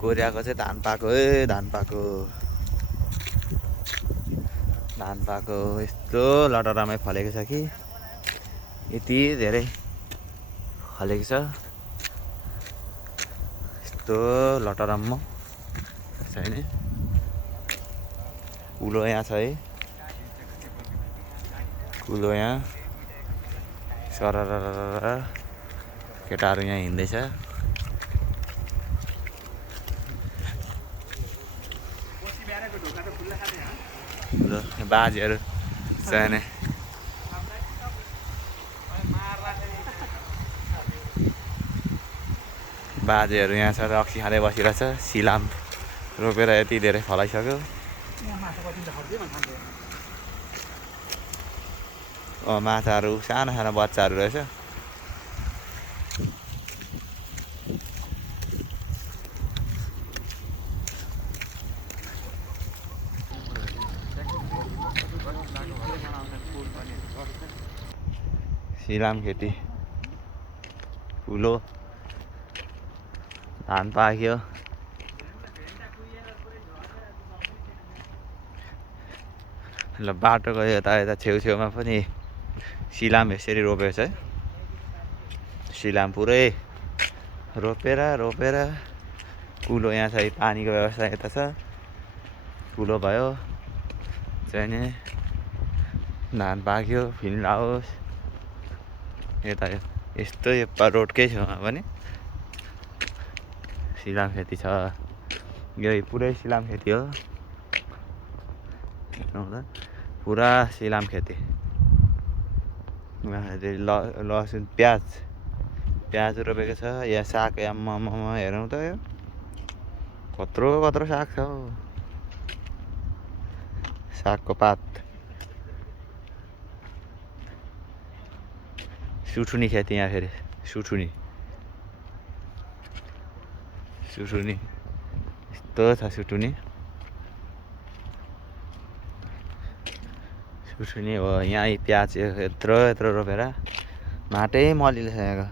कोरियाको चाहिँ धान पाको धान पाको यस्तो लटरामै फलेको छ कि यति धेरै फलेको छ यस्तो लटराम्म छैन कुलो यहाँ छ है कुलो यहाँ सरर केटाहरू यहाँ हिँड्दैछ बाजेहरू छैन बाजेहरू यहाँ छ रक्सी खाँदै बसिरहेछ सिलाम रोपेर यति धेरै फलाइसक्यो माछाहरू साना साना बच्चाहरू रहेछ सिलाम खेती ठुलो धान पाक्यो ल बाटोको यता छेउछेउमा पनि सिलाम यसरी रोपेको छ है सिलाम पुरै रोपेर कुलो यहाँ छ पानीको व्यवस्था यता छ कुलो भयो चाहिँ धान पाक्यो फिल्म लाओस् यता यस्तो रोडकै छेउमा पनि सिलाम खेती छ यो पुरै सिलाम खेती हो पुरा सिलाम खेती लसुन प्याज रोपेको छ यहाँ साग आम्मामा हेरौँ त यो कत्रो साग छ सागको पात सुठुनी खेती यहाँ फेरि सुठुनी यस्तो छ सुठुनी हो यहाँ प्याज यत्रो रोपेर माटै मलिलो छ यहाँको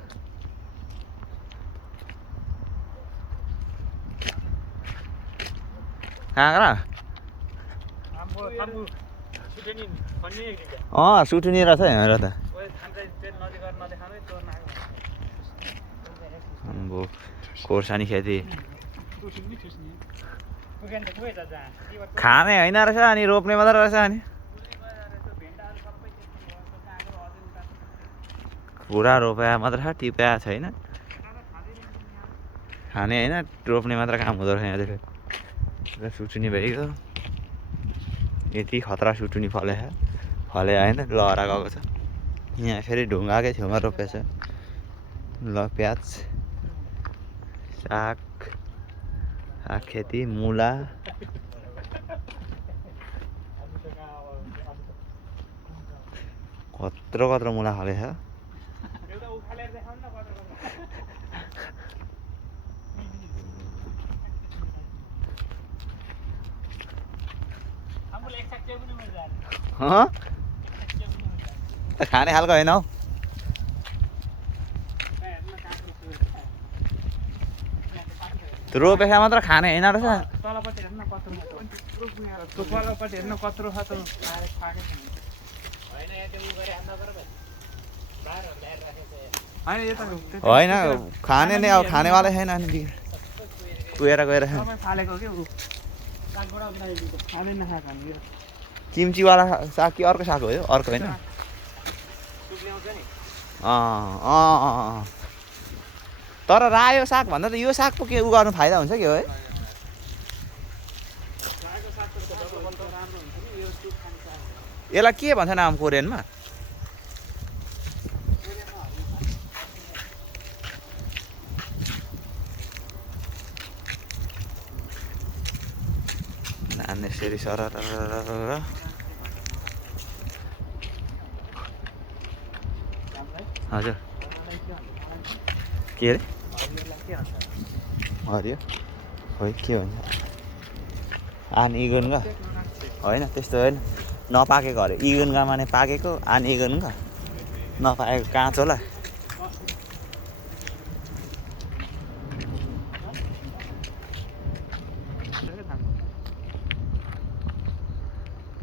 काँक्रा सुठुनी रहेछ यहाँनिर त खोर्सानी खेती खाने होइन रहेछ अनि रोप्ने मात्र रहेछ अनि पुरा रोप्या मात्र छ टिप्या छैन खाने होइन रोप्ने मात्र काम हुँदो रहेछ यहाँ सुटुनी भइगयो यति खतरा सुटुनी फले होइन लहरा गएको छ यहाँ फेरि ढुङ्गाकै छेउमा रोपेछ ल प्याज साग खेती मुला कत्रो मुला फलेछ खाने खालको होइन हौ रोपेका मात्र खाने होइन रहेछ तलपट्टि हेर्न कत्रो छ होइन खाने नै अब खानेवाला छैन अनि कुहेर गएर किम्चीवाला साग कि अर्को साग हो यो अर्को होइन तर रायो साग भन्दा त यो साग पो के उगाउनु फाइदा हुन्छ कि हो है यसलाई के भन्छ नाम कोरियनमा यसरी सरर हजुर के अरे हरियो खोइ के भन्छ आन इगुनगा होइन त्यस्तो होइन नपाकेको अरे इगुनगा माने पाकेको आन इगुनगा नपाकेको काँचोलाई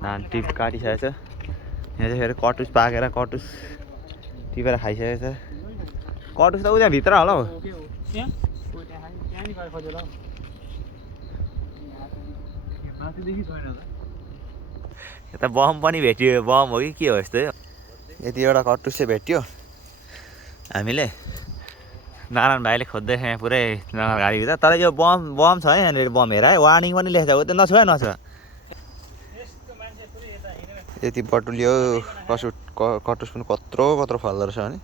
धान टिप काटिसकेको छ यहाँ चाहिँ फेरि कटुस पाकेर कटुस टिपेर खाइसकेको छ कटुस त उता भित्र होला हौ यता बम पनि भेटियो बम हो कि के हो यस्तो यति एउटा कटुस चाहिँ भेट्यो हामीले नारायण भाइले खोज्दै यहाँ पुरै गाडीभित्र तर यो बम बम छ है यहाँनिर बम हेर है वार्निङ पनि लेखेको छ त्यो नछुवा यति बटुलियो कटुस पनि कत्रो कत्रो फल्दो रहेछ भने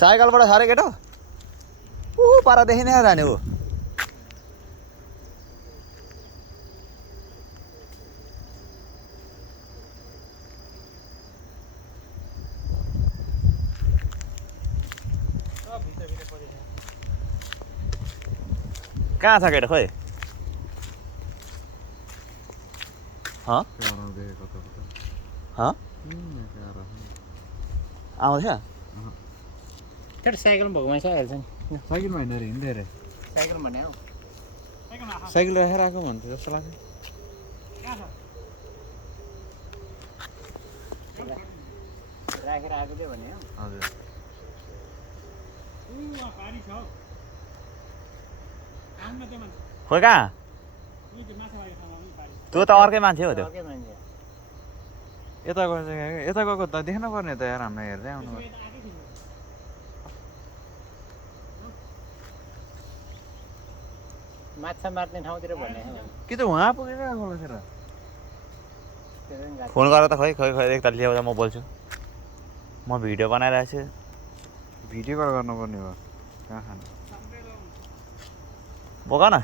साइकलबाट छ अरे केटो ऊ पारादेखि नै जाने हो कहाँ छ केटो खोइ आउँछ केटा साइकलमा भोगमा हाल्छ नि साइकलमा हिँडेर हिँड्दै अरे साइकलमा भन्ने हौ साइकल राखेर आएको भन्थ्यो जस्तो लाग्छ राखेर आएको थियो भने हौ हजुर खोइ कहाँ त्यो त अर्कै मान्छे हो त्यो अर्कै मान्छे यता गएर चाहिँ यता गएको त देख्न पर्ने त यार हामीलाई हेर्दै आउनु माछा मार्ने ठाउँतिर भन्ने कि त उहाँ पुगेर आएको होला फेर फोन गरेर त खोइ खोइ खोइ एकताल ल्याउँदा म बोल्छु म भिडियो बनाइरहेको छु भिडियो कल गर्नुपर्ने हो कहाँ खानु बोक न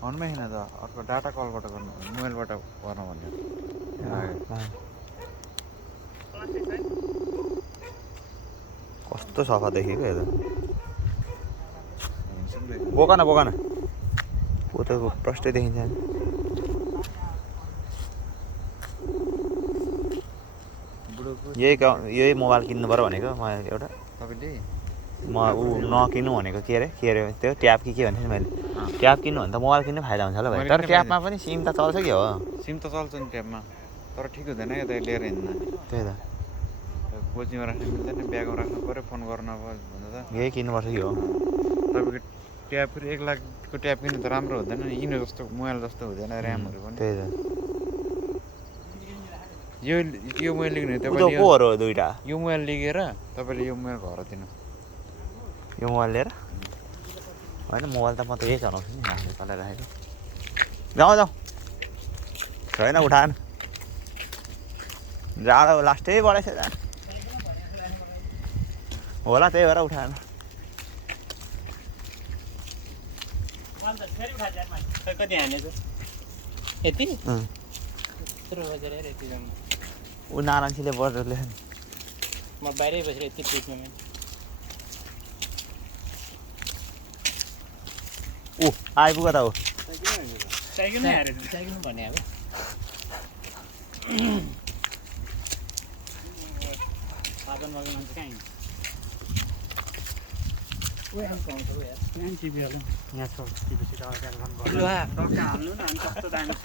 फोनमा होइन त अर्को डाटा कलबाट गर्नु मोबाइलबाट गर्नु भन्यो कस्तो सफा देखेको यो त बोक न पोतो प्रष्टै देखिन्छ यही मोबाइल किन्नु पर्यो भनेको म एउटा तपाईँले म ऊ नकिन्नु भनेको के अरे त्यो ट्याब कि के भन्थेँ नि मैले ट्याब किन्नु भने त मोबाइल किन्नु फाइदा हुन्छ होला भाइ तर ट्याबमा पनि सिम त चल्छ कि हो सिम त चल्छ नि ट्याबमा तर ठिक हुँदैन यता लिएर हिँड्दा त्यही त कोचिङमा राख्नु मिल्दैन ब्यागमा राख्नु पऱ्यो फोन गर्नु पऱ्यो भन्दा त यही किन्नुपर्छ कि हो तपाईँको ट्याब फेरि 1 लाखको ट्याब किन्नु त राम्रो हुँदैन नि यिनीहरू जस्तो मोबाइल जस्तो हुँदैन ऱ्यामहरू पनि त्यही त यो मोबाइल लिनु को हो दुइटा यो मोबाइल लिएर तपाईँले यो मोबाइल घर दिनु यो मोबाइल लिएर होइन मोबाइल त म त यही चलाउँछु नि हामीले चलाइराखेको जाउँ छैन उठान जाडो लास्टै बढेछ जान होला त्यही भएर उठाएन कति हानेको यति यत्रो बजेर यति जम्मा ऊ नारायणसीले बढेर लेख नि म बाहिरै बसेर यति पिसमा ऊ आइपुग त ऊ साइकलमै हारेको साइकलमा भन्ने अब साधन मगन हुन्छ कहाँ हाल्नु न अनि कस्तो दामी छ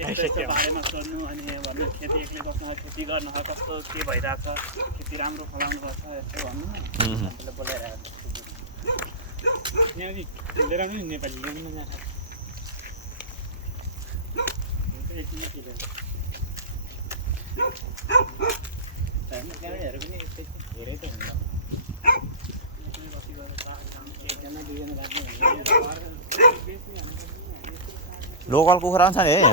यस्तो भाँडामा सोध्नु अनि भन्नु खेती एक्लै बस्नु खेती गर्न कस्तो के भइरहेछ खेती राम्रो फलाउनु पर्छ यस्तो भन्नु न त्यसले बोलाइरहेको लिएर आउनु नि नेपाली ल्याउनु जान्छ गाडीहरू पनि धेरै त हुन्छ एकजना दुईजना राख्नु लोकल कुखुरा पनि छ नि है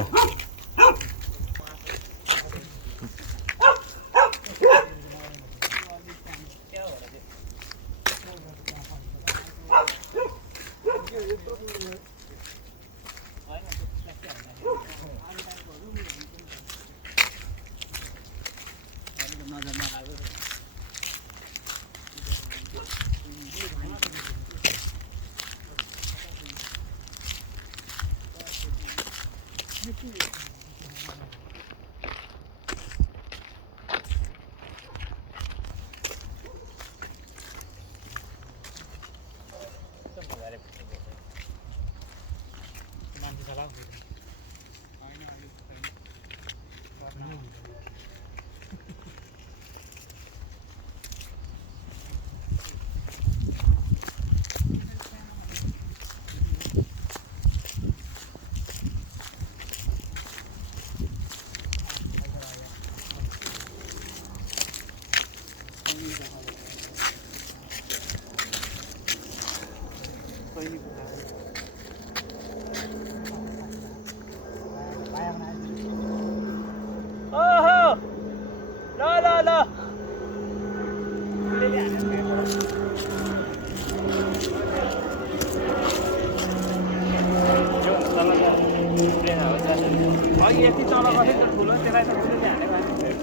अघि यति तल कति त ठुलो त्यसलाई त पुलिसले हानेको होइन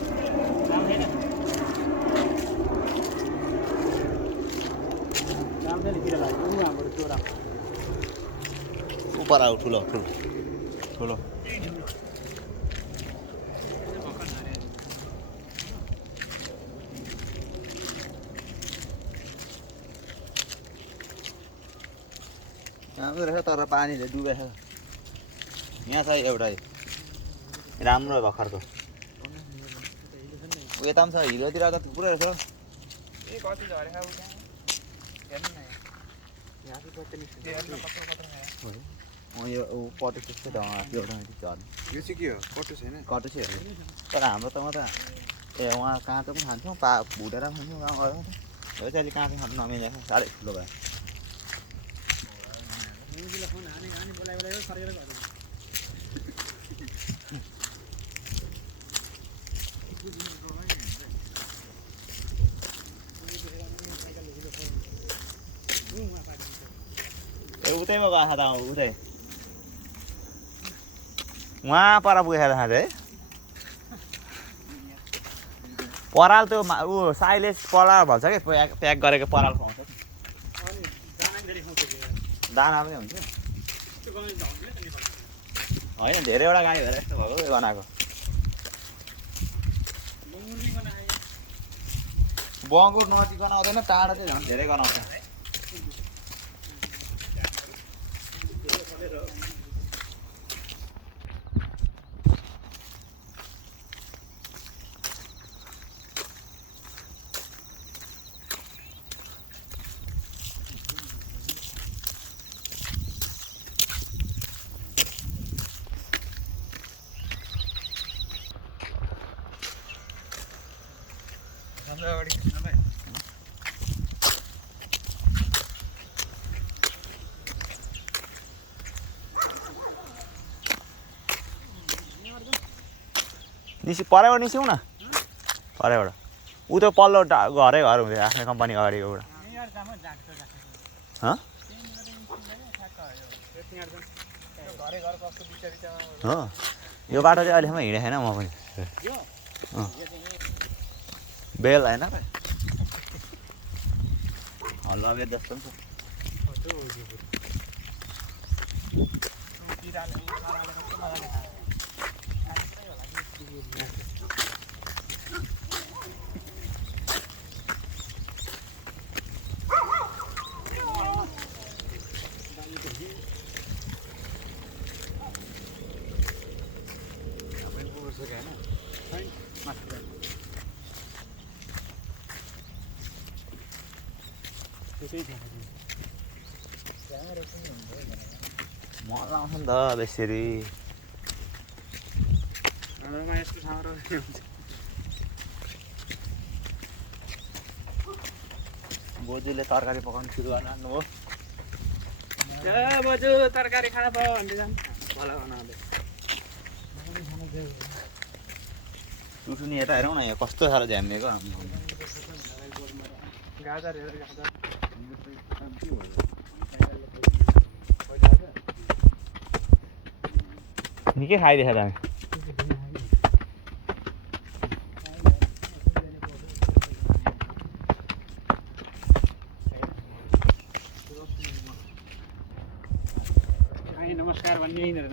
काम छैन काम चाहिँ किन लाग्यो हाम्रो चोरा ऊपर आओ ठुलो ठुलो ठुलो राम्रो रहेछ तर पानीले डुबेछ यहाँ छ एउटा राम्रो भर्खरको यता पनि छ हिलोतिर त थुप्रो रहेछ ए कति झरेको उ त्यहाँ हेर्नु न यहाँ चाहिँ कति निस्क्यो हेर्नु कत्रो कत्रो छ यो कटु त्यस्तै त एउटा झर्ने यो चाहिँ के हो कटु छैन कटु चाहिँ हेर्नु तर हाम्रो त त ए उहाँ काँचो पनि खान्छौँ भुटेर पनि खान्छौँ गाउँ घरमा त हो चाहिँ अलिक काँचो खानु नमिलेको साह्रै ठुलो भयो उतैमा गएको त उतै उहाँ पर पुगेर थाहा है पराल त्यो ऊ साइलेज पराल भन्छ कि प्याक गरेको पराल खुवाउँछ दाना पनि हुन्छ होइन धेरैवटा गाई भएर यस्तो भएको गनाएको बङ्गुर नजिक गनाउँदैन टाढा चाहिँ झन् धेरै गनाउँछ परेबाट निस्यौँ न परेबाट ऊ त्यो पल्लो घरै घर हुँदै आफ्नै कम्पनी अगाडिको एउटा यो बाटो चाहिँ अहिलेसम्म हिँडेको छैन म पनि बेल होइन हल्ला बेल जस्तो पनि मजा आउँछ नि त बेसरी बोजूले तरकारी पकाउनु सुरु गर्नु हो बोजू तरकारी खाना पायो भने जान्छ भला बनाउँदै सुसुनी यता हेरौँ न यहाँ कस्तो साह्रो झ्याम्मेको गाजर हेर गाजर निकै खाइदिएछ त हामी नमस्कार भन्ने यिनीहरू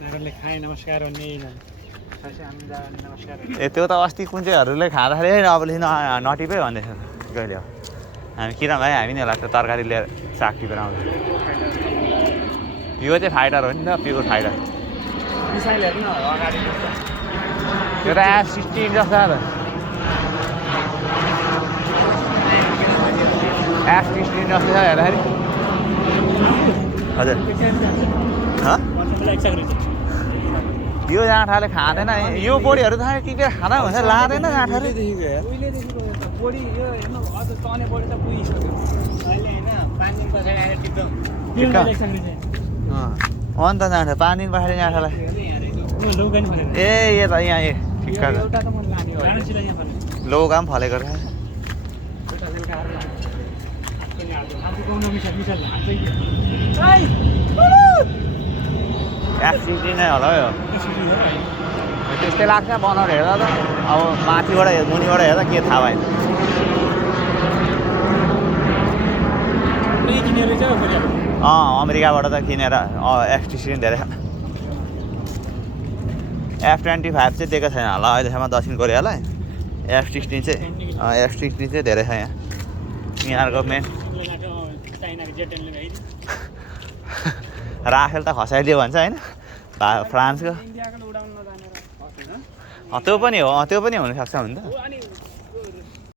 नानीहरूले खाएँ नमस्कार भन्ने यिनीहरू नमस्कार ए त्यो त अस्ति कुन चाहिँहरूले खाँदाखेरि अब नटिपै भन्दैछ कहिले हो हामी किन भाइ हामी नि होला त्यो तरकारी लिएर साग टिपेर आउँछ यो चाहिँ फाइटर हो नि त प्योर फाइटर मिसाइल हेर्नु न अगाडि त्यो त S16 जस्तो त S16 जस्तो छ हेर्दाखेरि हजुर यो जाँठाले खाँदैन यो बोडीहरू त टिपेर खाँदा हुन्छ लाँदैन जाँठाले बोडी यो हेर्नु अझ तने बोडी त पुगिसक्यो अहिले होइन 5 दिन पछाडि आएर टिप्छौँ अन्त जाँठा 5 दिन पछाडि जाँठालाई ए त यहाँ ए ठिक्क लौका पनि फलेको रहेछ F60 नै होला यो त्यस्तै लाग्छ बनाएर हेर्दा त अब माथिबाट मुनिबाट हेर्दा के थाहा भएन अमेरिकाबाट त किनेर F60 धेरै F25 चाहिँ दिएको छैन होला अहिलेसम्म दक्षिण कोरियालाई F60 चाहिँ धेरै छ यहाँ यिनीहरूको मेन राफेल त खसाइदियो भन्छ होइन फ्रान्सको त्यो पनि हो त्यो पनि हुनसक्छ हुन त